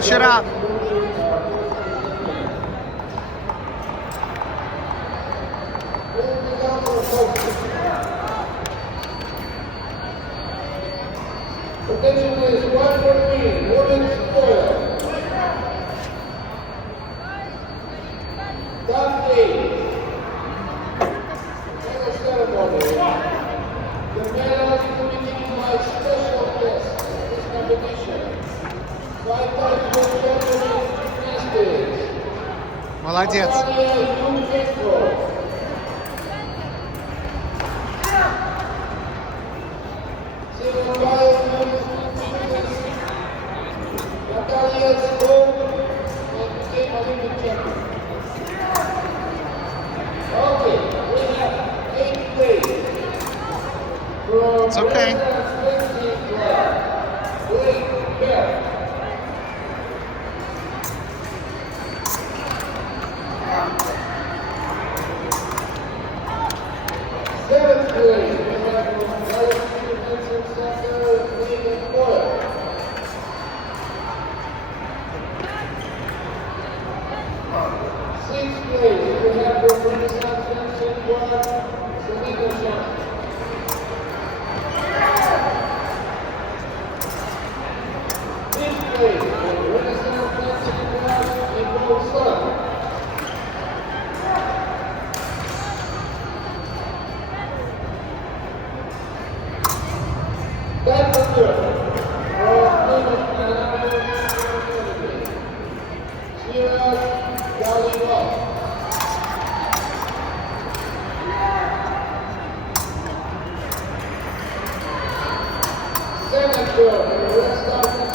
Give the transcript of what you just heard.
вечора. Attention please, 114, women's foil. Top 8. Medal ceremony. The medals will be given by special guests in this competition. 5 times world champion in gymnastics. Молодец. Natalia Yunkenko. Natalia Skog and became Olympic champion. Okay, we have 8 days. From It's okay. Blake Bear. Seventh grade, we have from Dallas Convention Center, Megan Boyle. Sixth grade, we have from Renaissance Junction 1, Selena Chan. Fifth grade, from Renaissance Junction 1, Nicole Sun. That's the third. Shiraz Galilov. Seventh girl, let's start